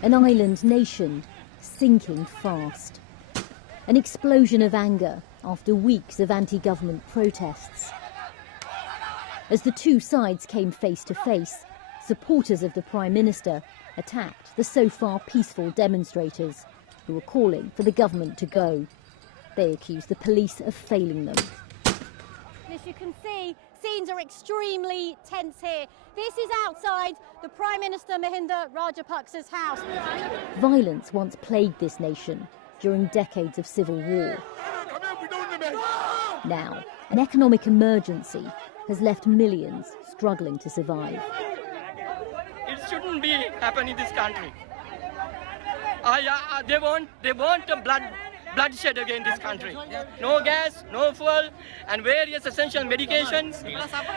An island nation sinking fast. An explosion of anger after weeks of anti-government protests. As the two sides came face to face, supporters of the Prime Minister attacked the so far peaceful demonstrators who were calling for the government to go. They accused the police of failing them. As you can see, scenes are extremely tense here. This is outside the Prime Minister Mahinda Rajapaksa's house. Violence once plagued this nation during decades of civil war. Now, an economic emergency has left millions struggling to survive. It shouldn't be happening in this country. They want bloodshed again in this country. No gas, no fuel, and various essential medications.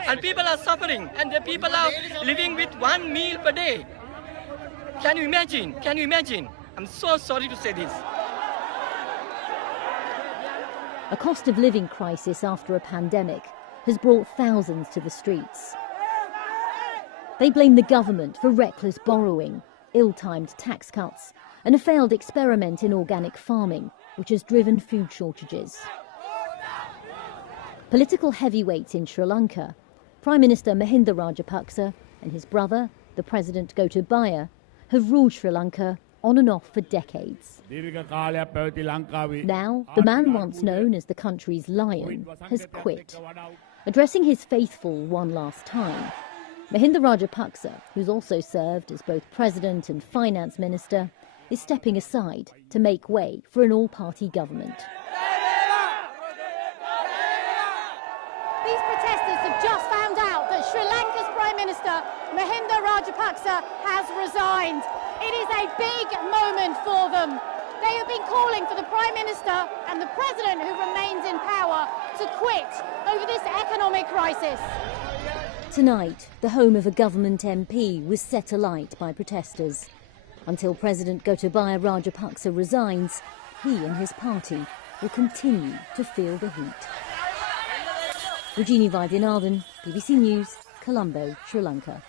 And people are suffering, and the people are living with 1 meal per day. Can you imagine? Can you imagine? I'm so sorry to say this. A cost of living crisis after a pandemic has brought thousands to the streets. They blame the government for reckless borrowing, ill-timed tax cuts, and a failed experiment in organic farming, which has driven food shortages. Political heavyweights in Sri Lanka, Prime Minister Mahinda Rajapaksa and his brother, the President Gotabaya, have ruled Sri Lanka on and off for decades. Now, the man once known as the country's lion has quit. Addressing his faithful one last time, Mahinda Rajapaksa, who's also served as both President and Finance Minister, is stepping aside to make way for an all-party government. These protesters have just found out that Sri Lanka's Prime Minister Mahinda Rajapaksa has resigned. It is a big moment for them. They have been calling for the Prime Minister and the President who remains in power to quit over this economic crisis. Tonight, the home of a government MP was set alight by protesters. Until President Gotabaya Rajapaksa resigns, he and his party will continue to feel the heat. Rajini Vaidyanathan, BBC News, Colombo, Sri Lanka.